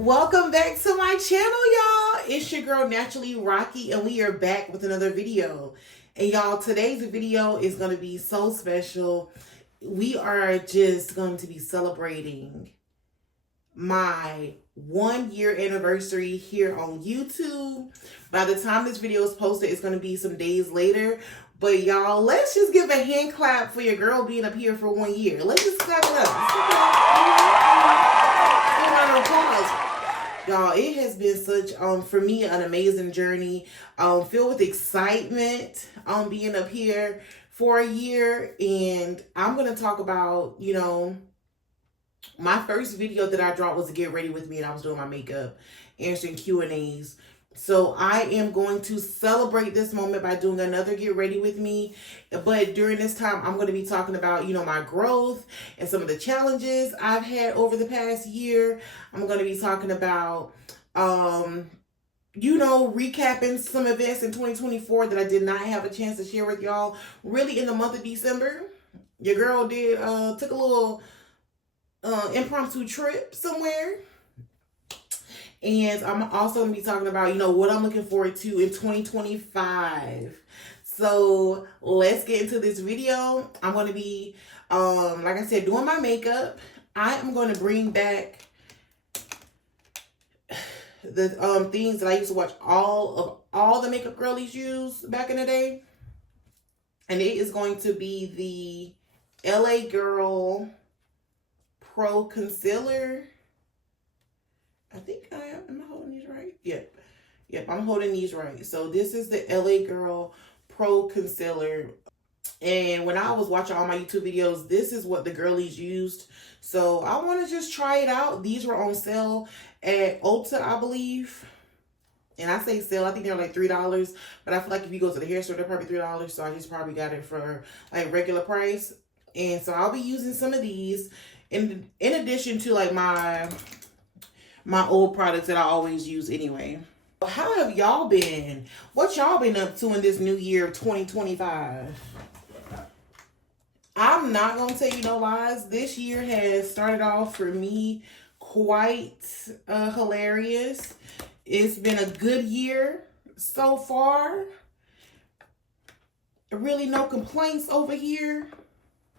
Welcome back to my channel, y'all. It's your girl Naturally Rocky, and we are back with another video. And y'all, today's video is going to be so special. We are just going to be celebrating my 1 year anniversary here on YouTube. By the time this video is posted, it's going to be some days later. But y'all, let's just give a hand clap for your girl being up here for 1 year. Let's just clap it up. Y'all, it has been such, for me, an amazing journey, filled with excitement, being up here for a year. And I'm going to talk about, my first video that I dropped was to get ready with me, and I was doing my makeup, answering Q&As. So I am going to celebrate this moment by doing another get ready with me. But during this time, I'm going to be talking about, my growth and some of the challenges I've had over the past year. I'm going to be talking about, recapping some events in 2024 that I did not have a chance to share with y'all really in the month of December. Your girl took a little impromptu trip somewhere. And I'm also going to be talking about, what I'm looking forward to in 2025. So let's get into this video. I'm going to be, like I said, doing my makeup. I am going to bring back the things that I used to watch all the makeup girlies use back in the day. And it is going to be the LA Girl Pro Concealer. I think am I holding these right? Yep, I'm holding these right. So this is the LA Girl Pro Concealer. And when I was watching all my YouTube videos, this is what the girlies used. So I want to just try it out. These were on sale at Ulta, I believe. And I say sale, I think they're like $3. But I feel like if you go to the hair store, they're probably $3. So I just probably got it for like regular price. And so I'll be using some of these in addition to like my old products that I always use anyway. How have y'all been? What y'all been up to in this new year of 2025? I'm not going to tell you no lies. This year has started off for me quite hilarious. It's been a good year so far. Really no complaints over here.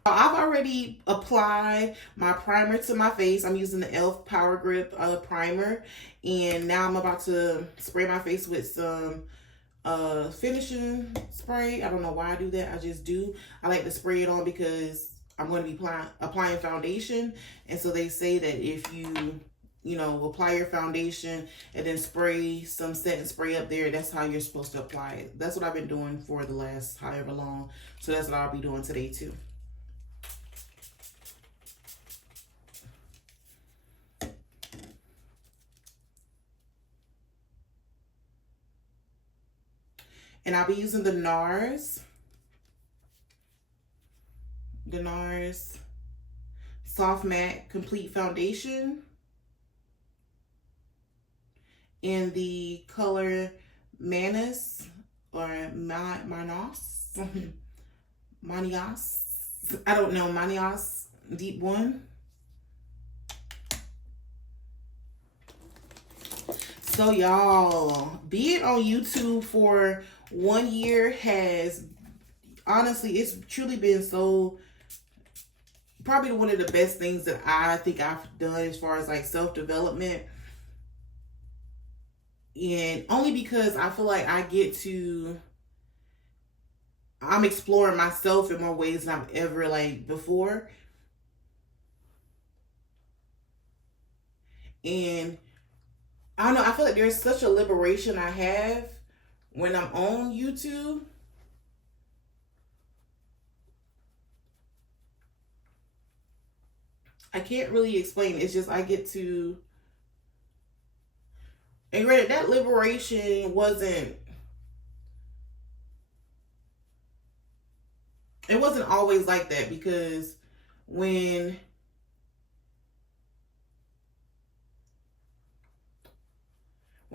I've already applied my primer to my face. I'm using the e.l.f. Power Grip primer. And now I'm about to spray my face with some finishing spray. I don't know why I do that. I just do. I like to spray it on because I'm going to be applying foundation. And so they say that if you, apply your foundation and then spray some setting spray up there, that's how you're supposed to apply it. That's what I've been doing for the last however long. So that's what I'll be doing today too. And I'll be using the NARS Soft Matte Complete Foundation in the color Manis or Manos. Manios. I don't know, Manios Deep One. So y'all, being on YouTube for 1 year has, honestly, it's truly been probably one of the best things that I think I've done as far as like self-development. And only because I feel like I'm exploring myself in more ways than I've ever like before. And I don't know, I feel like there's such a liberation I have when I'm on YouTube. I can't really explain. It's just I get to, and granted, that liberation wasn't always like that, because when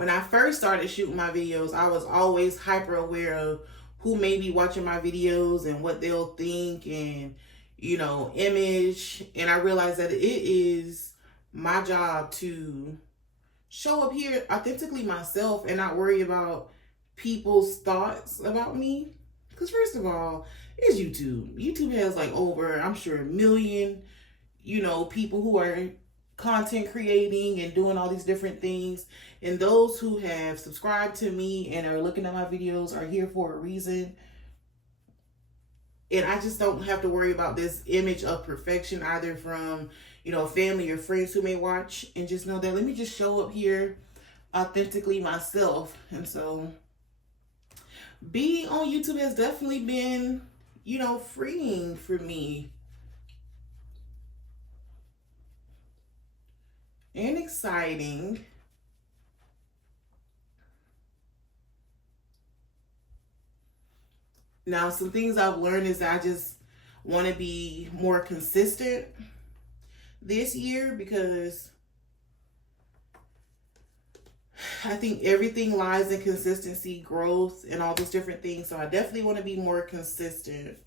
I first started shooting my videos, I was always hyper aware of who may be watching my videos and what they'll think and, image. And I realized that it is my job to show up here authentically myself and not worry about people's thoughts about me. Because first of all, it's YouTube. YouTube has like over, I'm sure, a million, people who are content creating and doing all these different things. And those who have subscribed to me and are looking at my videos are here for a reason. And I just don't have to worry about this image of perfection either from, family or friends who may watch, and just know that let me just show up here authentically myself. And so being on YouTube has definitely been, freeing for me and exciting. Now, some things I've learned is I just want to be more consistent this year, because I think everything lies in consistency, growth, and all those different things. So I definitely want to be more consistent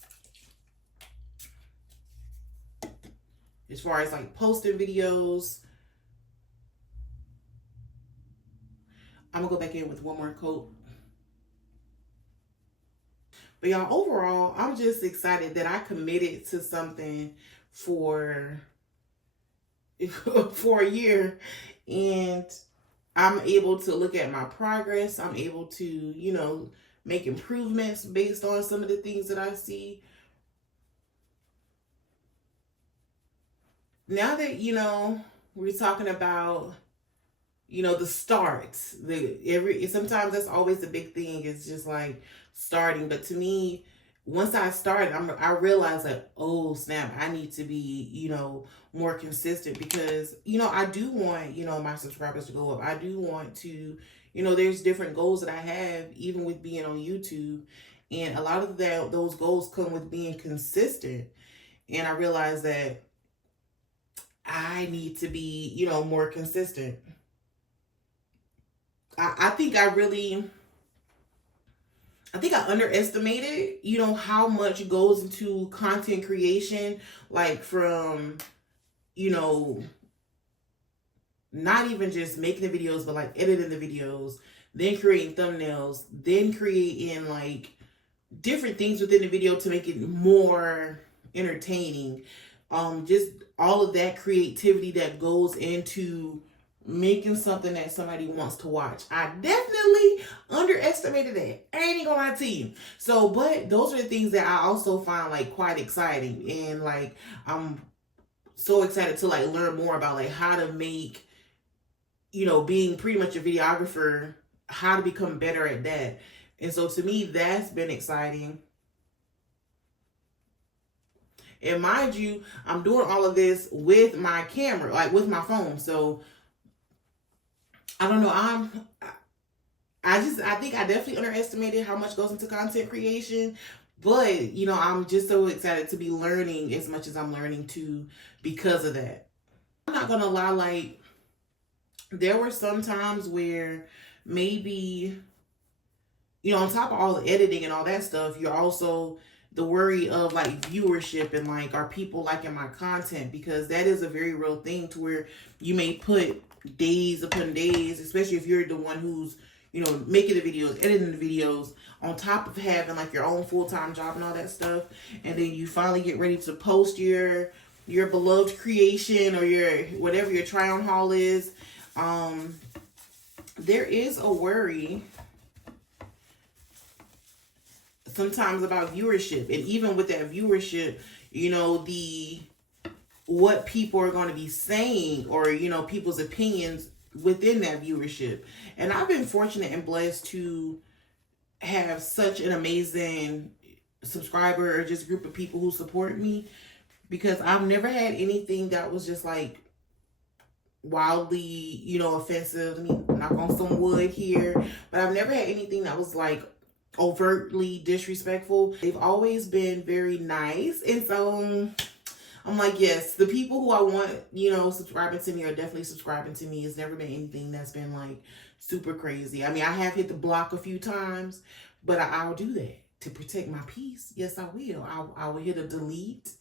as far as like posting videos. I'm gonna go back in with one more coat. But y'all, overall, I'm just excited that I committed to something for a year, and I'm able to look at my progress. I'm able to, make improvements based on some of the things that I see. Now that, we're talking about, the start, sometimes that's always the big thing. It's just like starting. But to me, once I started, I realized that, oh snap, I need to be, more consistent, because, I do want, my subscribers to go up. I do want to, there's different goals that I have, even with being on YouTube. And a lot of those goals come with being consistent. And I realized that I need to be, more consistent. I think I underestimated, how much goes into content creation, like from, not even just making the videos, but like editing the videos, then creating thumbnails, then creating like different things within the video to make it more entertaining. Just all of that creativity that goes into making something that somebody wants to watch. I definitely underestimated that. I ain't gonna lie to you. So, but those are the things that I also find like quite exciting, and like I'm so excited to like learn more about like how to make, being pretty much a videographer, how to become better at that. And so to me, that's been exciting. And mind you, I'm doing all of this with my camera, like with my phone. So I don't know. I think I definitely underestimated how much goes into content creation. But, I'm just so excited to be learning as much as I'm learning too, because of that. I'm not going to lie, like, there were some times where maybe, on top of all the editing and all that stuff, you're also the worry of like viewership and like, are people liking my content? Because that is a very real thing, to where you may put days upon days, especially if you're the one who's, making the videos, editing the videos, on top of having like your own full-time job and all that stuff. And then you finally get ready to post your beloved creation or your whatever your try-on haul is. There is a worry sometimes about viewership, and even with that viewership, what people are going to be saying, or people's opinions within that viewership. And I've been fortunate and blessed to have such an amazing subscriber or just group of people who support me, because I've never had anything that was just like wildly, offensive. I mean, knock on some wood here, but I've never had anything that was like overtly disrespectful. They've always been very nice. And so I'm like, yes, the people who I want, subscribing to me are definitely subscribing to me. It's never been anything that's been like super crazy. I mean, I have hit the block a few times, but I'll do that to protect my peace. Yes, I will. I will hit a delete.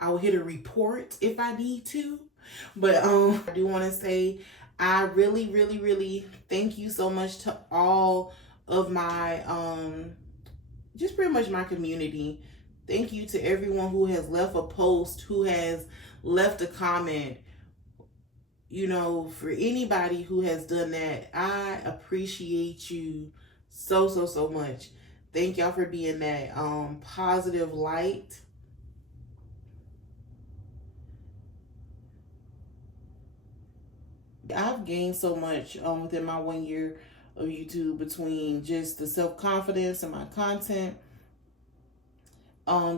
I will hit a report if I need to. But I do want to say I really, really, really thank you so much to all of my, just pretty much my community. Thank you to everyone who has left a post, who has left a comment. You know, for anybody who has done that, I appreciate you so, so, so much. Thank y'all for being that positive light. I've gained so much within my 1 year of YouTube, between just the self-confidence in my content,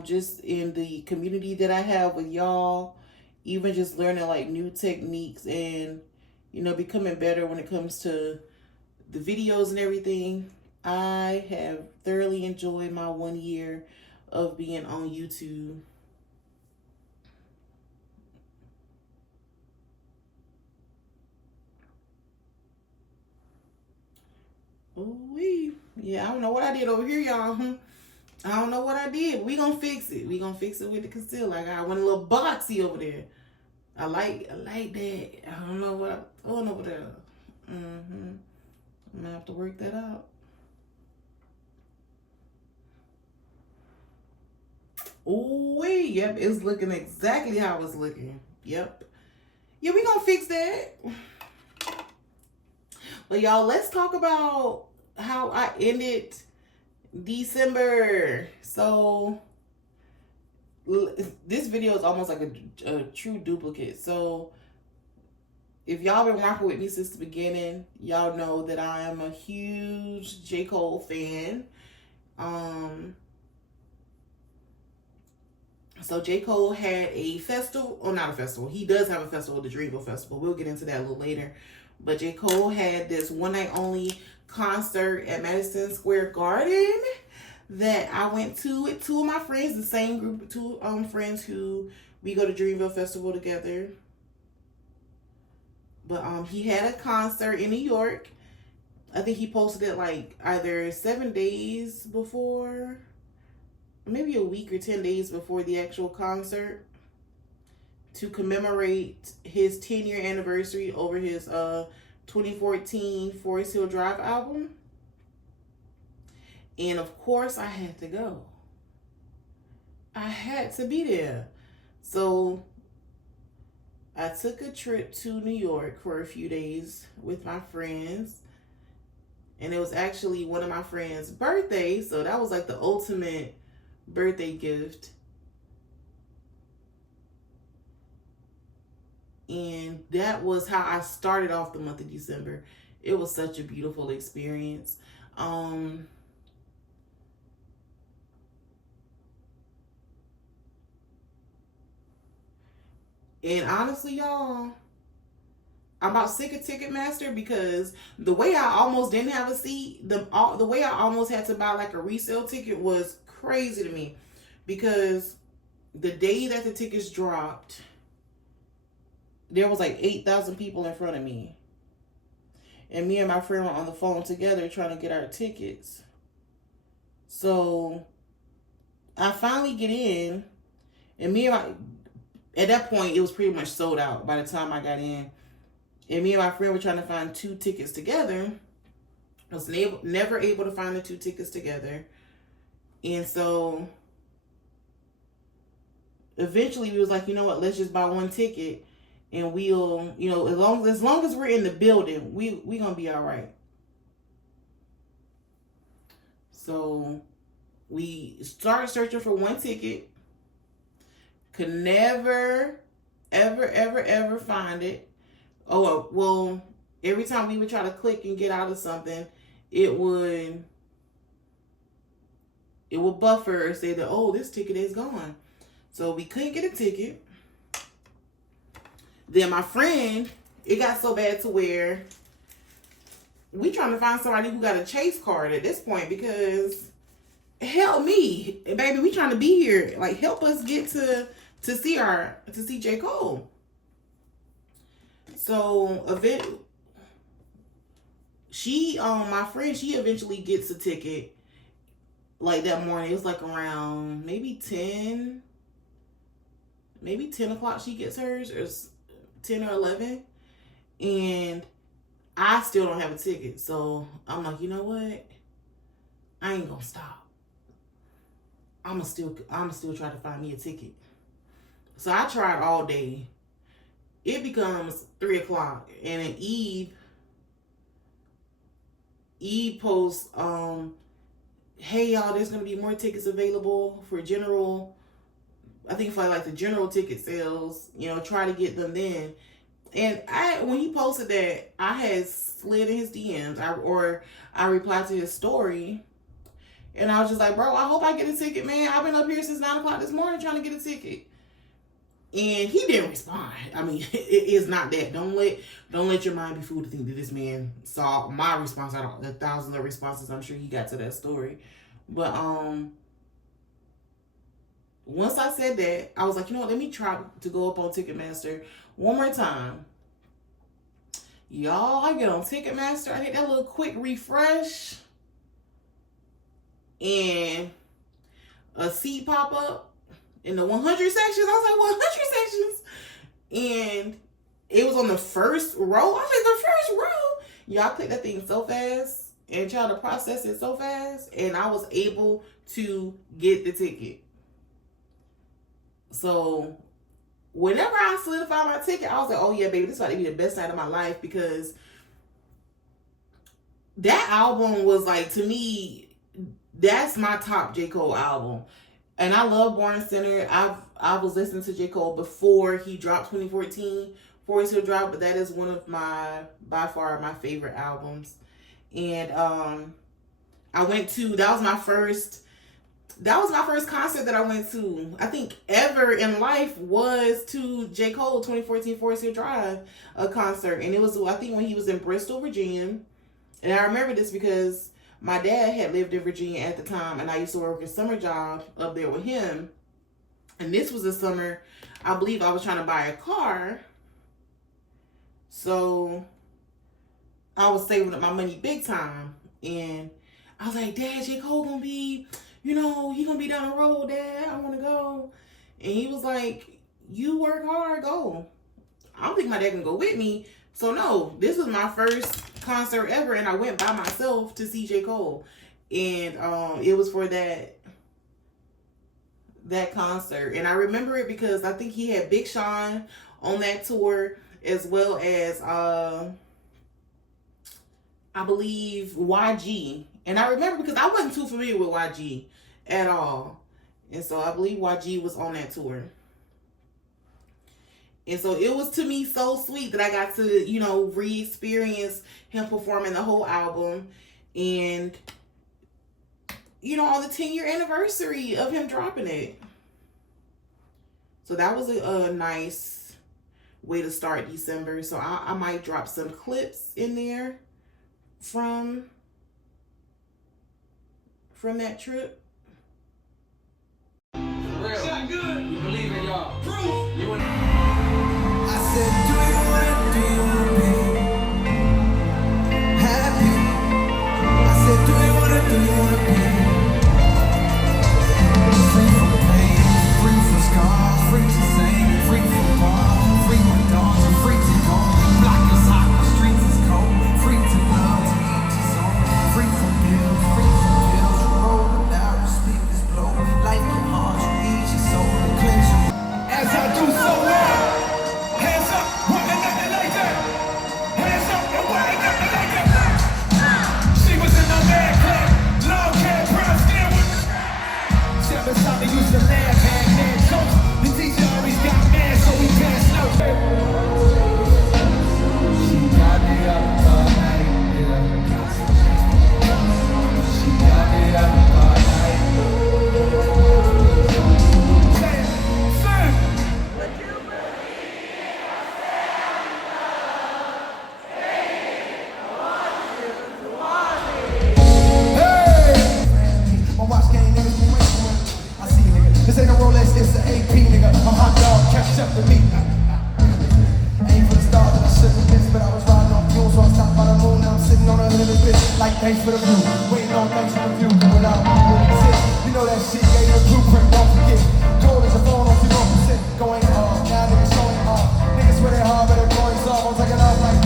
just in the community that I have with y'all, even just learning like new techniques, and you know, becoming better when it comes to the videos and everything. I have thoroughly enjoyed my 1 year of being on YouTube. Ooh-wee. Yeah, I don't know what I did over here, y'all. I don't know what I did. We gonna fix it. We gonna fix it with the concealer. I got one little boxy over there. I like that. I don't know what I'm doing over there. I'm gonna have to work that out. Ooh, yep, it's looking exactly how it's looking. Yep. Yeah, we gonna fix that. But y'all, let's talk about how I ended December. So this video is almost like a true duplicate. So if y'all been rocking with me since the beginning, y'all know that I am a huge J. Cole fan. So J. Cole had a festival, or not a festival. He does have a festival, the Dreamville Festival. We'll get into that a little later. But J. Cole had this one night only concert at Madison Square Garden that I went to with two of my friends, the same group of two friends who we go to Dreamville Festival together. But he had a concert in New York. I think he posted it like either 7 days before, maybe a week or 10 days before the actual concert, to commemorate his 10-year anniversary over his 2014 Forest Hill Drive album. And of course I had to go. I had to be there. So I took a trip to New York for a few days with my friends. And it was actually one of my friends' birthdays. So that was like the ultimate birthday gift. And that was how I started off the month of December. It was such a beautiful experience. And honestly, y'all, I'm about sick of Ticketmaster, because the way I almost didn't have a seat, the way I almost had to buy like a resale ticket was crazy to me. Because the day that the tickets dropped, there was like 8,000 people in front of me. And me and my friend were on the phone together trying to get our tickets. So I finally get in, and at that point, it was pretty much sold out by the time I got in. And me and my friend were trying to find 2 tickets together. I was never able to find the 2 tickets together. And so eventually we was like, you know what, let's just buy 1 ticket. And we'll, you know, as long as we're in the building, we gonna be all right. So we started searching for 1 ticket. Could never, ever find it. Oh, well, every time we would try to click and get out of something, it would buffer or say that, oh, this ticket is gone. So we couldn't get a ticket. Then my friend, it got so bad to where we trying to find somebody who got a Chase card at this point, because help me, baby, we trying to be here. Like, help us get to see J. Cole. So my friend, she eventually gets a ticket like that morning. It was like around maybe 10 o'clock she gets hers, or 10 or 11. and I still don't have a ticket. So I'm like, you know what? I ain't gonna stop. I'ma still try to find me a ticket. So I tried all day. It becomes 3 o'clock, and then Eve posts, hey y'all, there's gonna be more tickets available for general. I think for like the general ticket sales, you know, try to get them then. And when he posted that, I had slid in his DMs, I replied to his story, and I was just like, bro, I hope I get a ticket, man. I've been up here since 9 o'clock this morning trying to get a ticket. And he didn't respond. I mean, it is not that. Don't let your mind be fooled to think that this man saw my response out of the thousands of responses I'm sure he got to that story. But once I said that, I was like, you know what, let me try to go up on Ticketmaster one more time. Y'all, I get on Ticketmaster, I hit that little quick refresh, and a seat pop up in the 100 sections. I was like, 100 sections? And it was on the first row. I was like, the first row? Y'all clicked that thing so fast and tried to process it so fast, and I was able to get the ticket. So whenever I solidified my ticket, I was like, oh yeah, baby, this is about to be the best night of my life, because that album was like, to me, that's my top J. Cole album. And I love Born Center. I was listening to J. Cole before he dropped 2014, before he still dropped, but that is one of by far my favorite albums. And I went to, that was my first concert that I went to, I think, ever in life, was to J. Cole 2014 Forest Hill Drive, a concert. And it was, I think, when he was in Bristol, Virginia. And I remember this because my dad had lived in Virginia at the time, and I used to work a summer job up there with him. And this was the summer, I believe, I was trying to buy a car. So I was saving up my money big time. And I was like, Dad, J. Cole gonna be, you know, he gonna be down the road, Dad. I wanna go. And he was like, you work hard, go. I don't think my dad can go with me. So no, this was my first concert ever, and I went by myself to see J. Cole. And it was for that concert. And I remember it because I think he had Big Sean on that tour, as well as I believe YG. And I remember because I wasn't too familiar with YG at all. And so I believe YG was on that tour. And so it was, to me, so sweet that I got to, you know, re-experience him performing the whole album. And, you know, on the 10-year anniversary of him dropping it. So that was a nice way to start December. So I might drop some clips in there from that trip. For real. Sound good. We believe in y'all. Proof. You and I said, do you wanna be happy? I said, do you wanna be free from pain, free from scars, free to sing, free from bars, free from dogs, and free to go. Block is hot, the streets is cold, free to love, to each his own, free from pills, you roll the barrel, sleep is blow, life can hard, you eat your soul, and cleanse your. As I do so well. Hands up, what ain't nothing like that? Hands up, and what ain't nothing like that? She was in the man club, long hair, brown skin with the step aside, they used to laugh, hand jokes. The teacher always got mad, so we passed notes. She got me up all night, yeah. She got me up all night. This ain't a Rolex, it's an AP, nigga. I'm hot dog, catch up with me. Aim for the stars that I shouldn't miss, but I was riding on fuel, so I stopped by the moon. Now I'm sitting on a hood of this bitch, like thanks for the view. Waiting on thanks for the view, without really exist. You know that shit, gave you a blueprint, don't forget. Gold is a phone on 0%. Going hard, now niggas showing hard. Niggas swear they hard, but they're going soft. I'm taking off like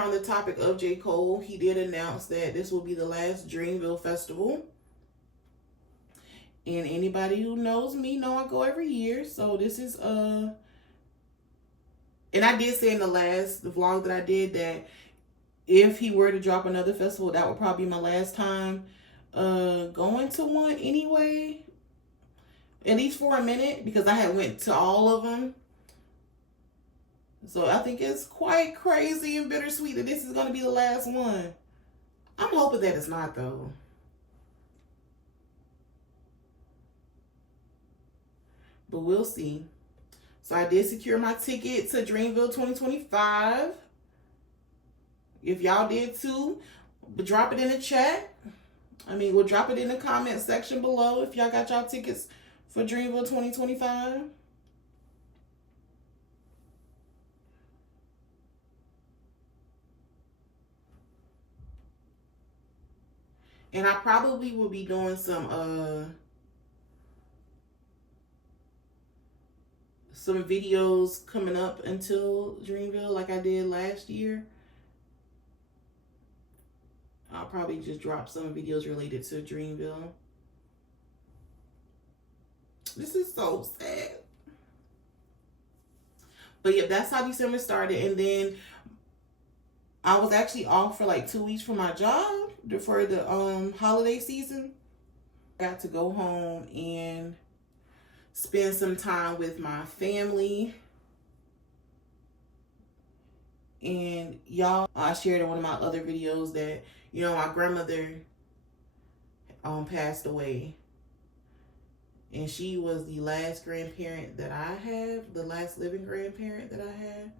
we're on the topic of J. Cole, he did announce that this will be the last Dreamville Festival. And anybody who knows me know I go every year. So this is and I did say in the last vlog that I did that if he were to drop another festival, that would probably be my last time going to one anyway. At least for a minute, because I had went to all of them. So I think it's quite crazy and bittersweet that this is going to be the last one. I'm hoping that it's not, though. But we'll see. So I did secure my ticket to Dreamville 2025. If y'all did too, drop it in the chat. I mean, we'll drop it in the comment section below if y'all got y'all tickets for Dreamville 2025. And I probably will be doing some videos coming up until Dreamville like I did last year. I'll probably just drop some videos related to Dreamville. This is so sad. But yeah, that's how December started. And then I was actually off for like 2 weeks from my job for the holiday season. Got to go home and spend some time with my family. And y'all, I shared in one of my other videos that, you know, my grandmother passed away. And she was the last grandparent that I have, the last living grandparent that I had.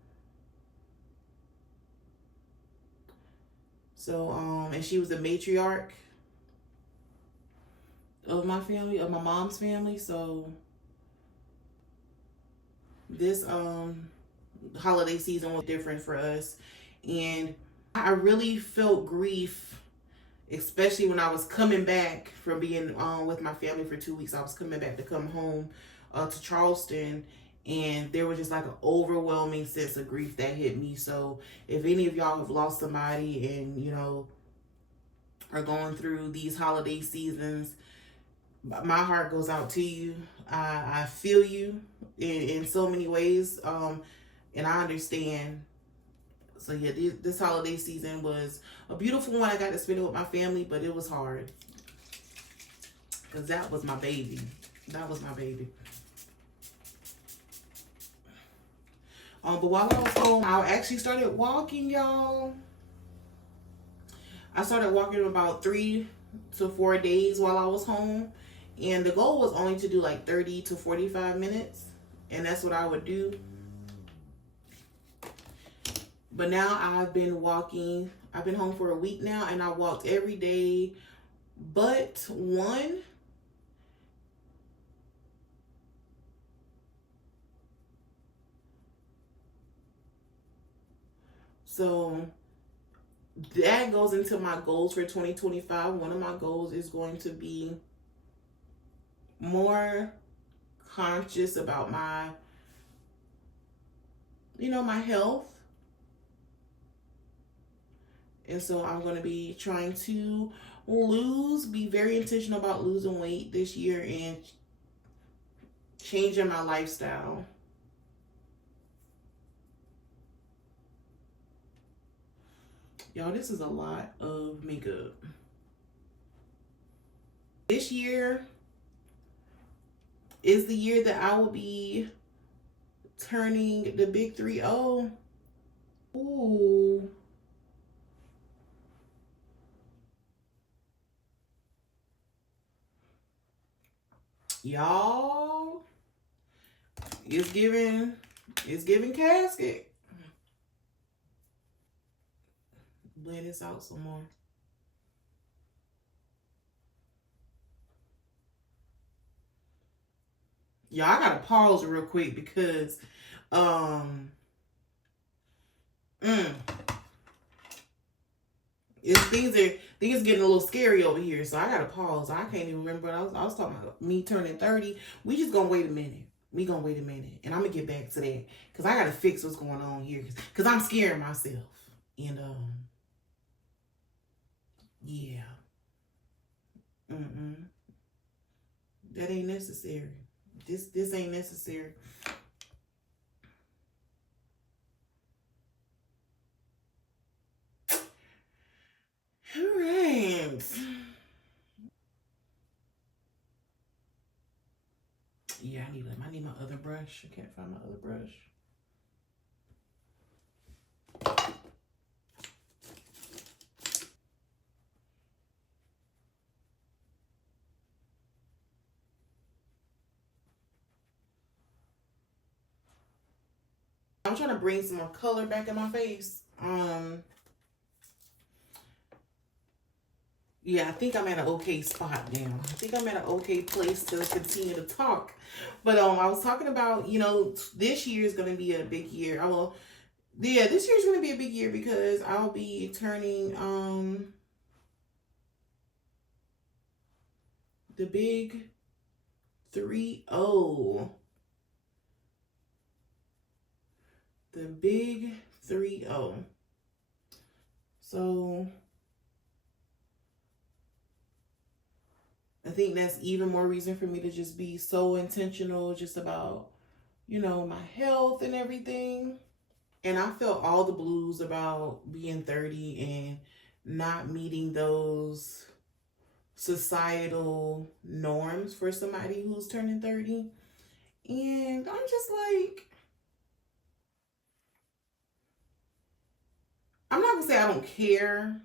So, and she was the matriarch of my family, of my mom's family. So this holiday season was different for us. And I really felt grief, especially when I was coming back from being with my family for 2 weeks. I was coming back to come home to Charleston, and there was just like an overwhelming sense of grief that hit me. So if any of y'all have lost somebody and, you know, are going through these holiday seasons, my heart goes out to you. I feel you in so many ways, and I understand. So yeah, this holiday season was a beautiful one. I got to spend it with my family, but it was hard. Because that was my baby. That was my baby. But while I was home, I actually started walking, y'all. I started walking about 3 to 4 days while I was home. And the goal was only to do like 30 to 45 minutes. And that's what I would do. But now I've been walking. I've been home for a week now, and I walked every day but one. So that goes into my goals for 2025. One of my goals is going to be more conscious about my, my health. And so I'm going to be trying to be very intentional about losing weight this year and changing my lifestyle. Y'all, this is a lot of makeup. This year is the year that I will be turning the big 3-0. Ooh. Y'all, it's giving casket. Blend this out some more. Y'all, I gotta pause real quick because things getting a little scary over here, so I gotta pause. I can't even remember what I was talking about. Me turning 30. We just gonna wait a minute. We gonna wait a minute, and I'm gonna get back to that because I gotta fix what's going on here because I'm scaring myself. And yeah. That ain't necessary. This ain't necessary. All right. Yeah, I need my other brush. I can't find my other brush. I'm trying to bring some more color back in my face. Yeah, I think I'm at an okay spot now. I think I'm at an okay place to continue to talk. But I was talking about, this year is going to be a big year. This year is going to be a big year because I'll be turning the big 3-0. The big 3-0. So I think that's even more reason for me to just be so intentional just about, my health and everything. And I felt all the blues about being 30 and not meeting those societal norms for somebody who's turning 30. And I'm just like, I'm not gonna say I don't care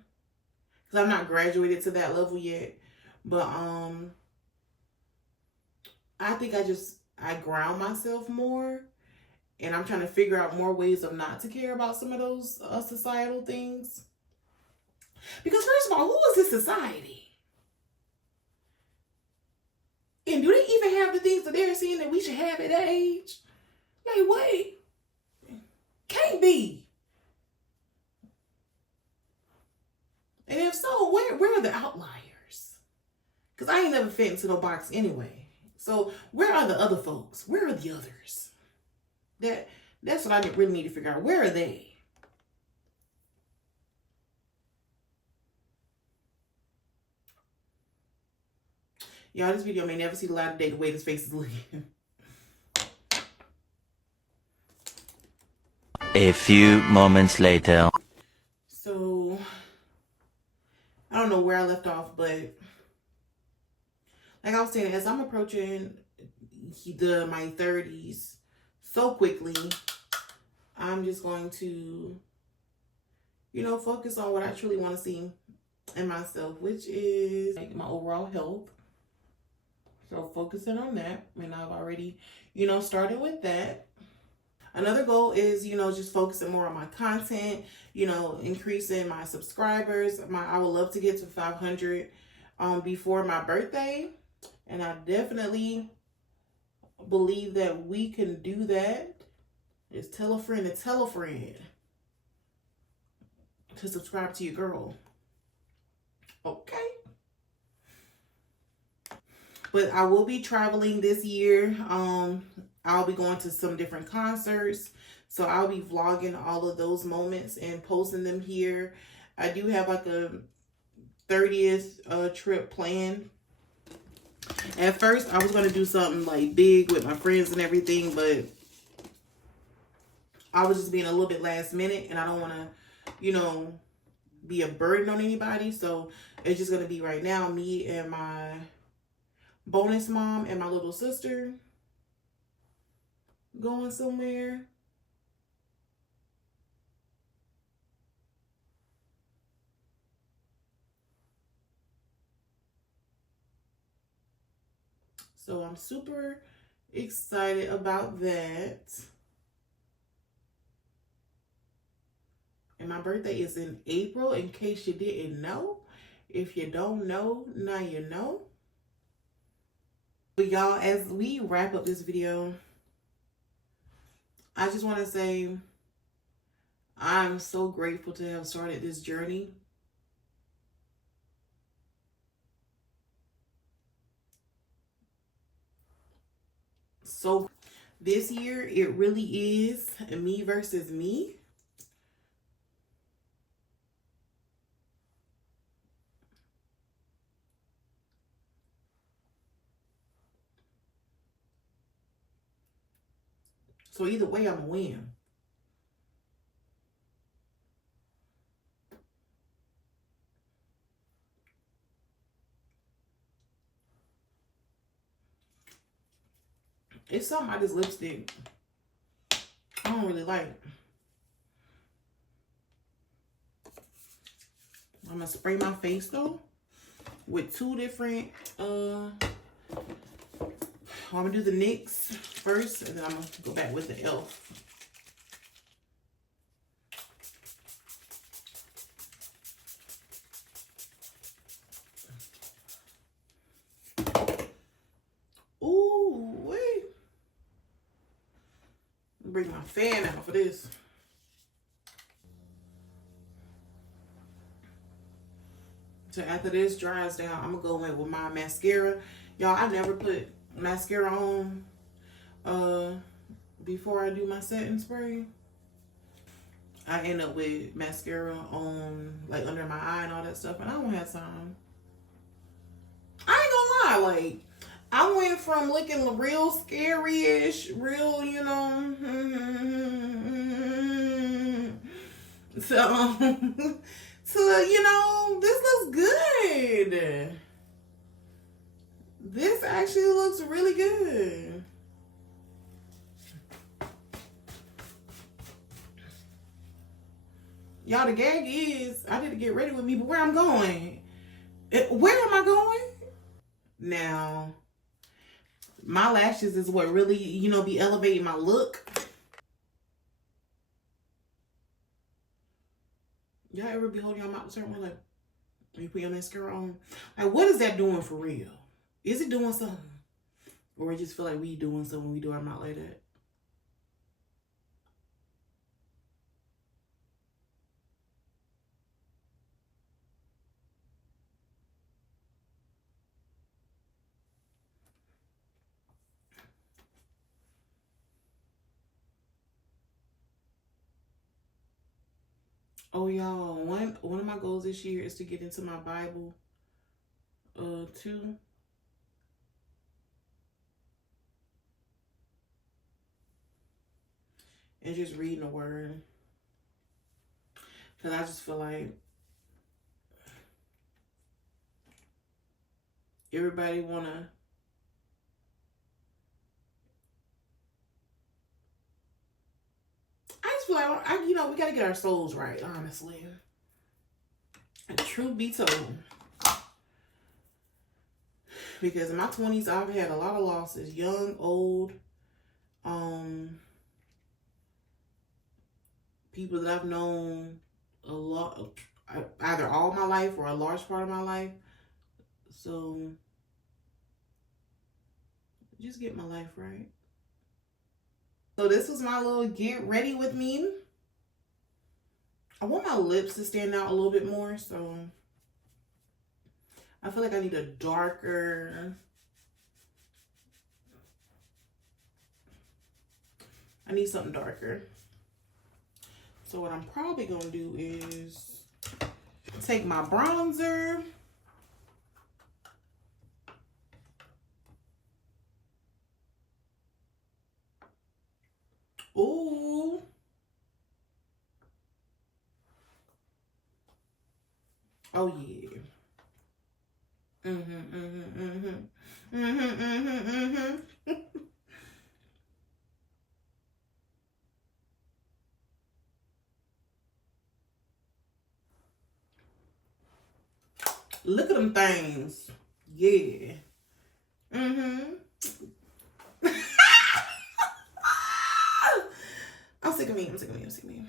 because I'm not graduated to that level yet. But I think I ground myself more, and I'm trying to figure out more ways of not to care about some of those societal things. Because first of all, who is this society? And do they even have the things that they're saying that we should have at that age? Like, what? Can't be. And if so, where are the outliers? Because I ain't never fit into no box anyway. So where are the other folks? Where are the others? That's what I really need to figure out. Where are they? Y'all, this video may never see the light of day the way this face is looking. A few moments later. So, I don't know where I left off, but like I was saying, as I'm approaching my 30s so quickly, I'm just going to, focus on what I truly want to see in myself, which is like my overall health. So focusing on that, and I've already, started with that. Another goal is, just focusing more on my content, increasing my subscribers. I would love to get to 500 before my birthday. And I definitely believe that we can do that. Just tell a friend to tell a friend to subscribe to your girl. Okay. But I will be traveling this year. I'll be going to some different concerts. So I'll be vlogging all of those moments and posting them here. I do have like a 30th trip planned. At first, I was going to do something like big with my friends and everything, but I was just being a little bit last minute, and I don't want to, be a burden on anybody. So it's just going to be right now, me and my bonus mom and my little sister going somewhere. So I'm super excited about that. And my birthday is in April, in case you didn't know. If you don't know, now you know. But y'all, as we wrap up this video, I just want to say I'm so grateful to have started this journey. So this year, it really is me versus me. So either way, I'm gonna win. It's something about this lipstick I don't really like. I'm gonna spray my face though with two different I'm gonna do the NYX first, and then I'm gonna go back with the e.l.f. Ooh, wait. Bring my fan out for this. So after this dries down, I'm gonna go in with my mascara. Y'all, I never put mascara on before I do my setting spray. I end up with mascara on like under my eye and all that stuff, and I don't have time. I ain't gonna lie, like I went from looking real scary-ish, real, you know, so to, you know, this looks good. This actually looks really good. Y'all, the gag is I need to get ready with me, but where I'm going? Where am I going? Now, my lashes is what really, you know, be elevating my look. Y'all ever be holding your mouth a certain way, like when you put your mascara on? Like, what is that doing for real? Is it doing something? Or we just feel like we doing something when we do our mouth like that? Oh, y'all, one of my goals this year is to get into my Bible too. And just reading the word. Because I just feel like everybody wanna I just feel like you know, we gotta get our souls right, honestly. And truth be told, because in my 20s I've had a lot of losses, young, old, people that I've known a lot, either all my life or a large part of my life. So just get my life right. So this was my little get ready with me. I want my lips to stand out a little bit more, so I feel like I need a darker, I need something darker. So what I'm probably gonna do is take my bronzer. Ooh. Oh yeah. Look at them things. Yeah. I'm sick of me. I'm sick of me. I'm sick of me.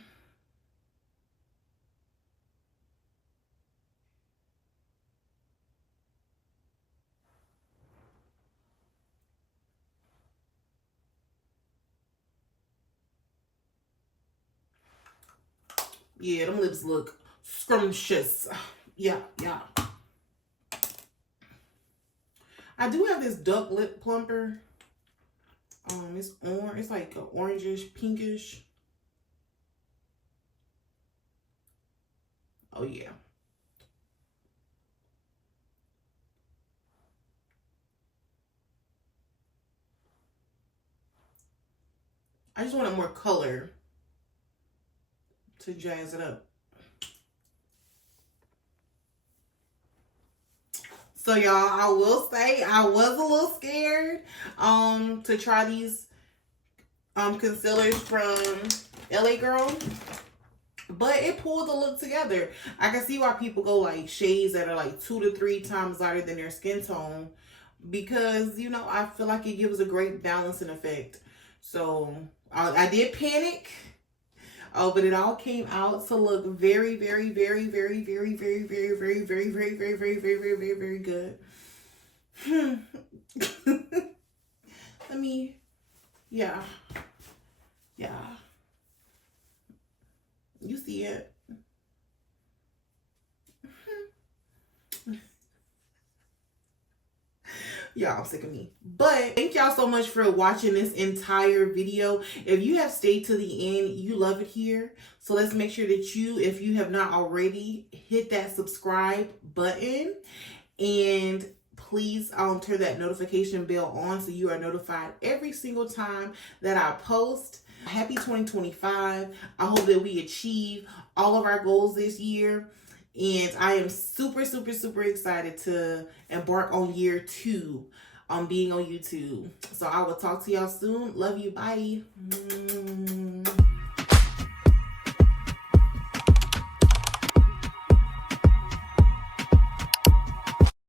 Yeah, them lips look scrumptious. Yeah, yeah. I do have this duck lip plumper. It's orange. It's like an orangish, pinkish. Oh yeah. I just wanted more color to jazz it up. So y'all, I will say I was a little scared to try these concealers from LA Girl, but it pulled the look together. I can see why people go like shades that are like 2 to 3 times lighter than their skin tone, because you know, I feel like it gives a great balancing effect. So I did panic. Oh, but it all came out to look very, very, very, very, very, very, very, very, very, very, very, very, very, very, very, very good. Let me, yeah. You see it. Y'all, I'm sick of me. But thank y'all so much for watching this entire video. If you have stayed to the end, you love it here. So let's make sure that you, if you have not already, hit that subscribe button. And please turn that notification bell on so you are notified every single time that I post. Happy 2025. I hope that we achieve all of our goals this year. And I am super, super, super excited to embark on year 2 on being on YouTube. So I will talk to y'all soon. Love you. Bye.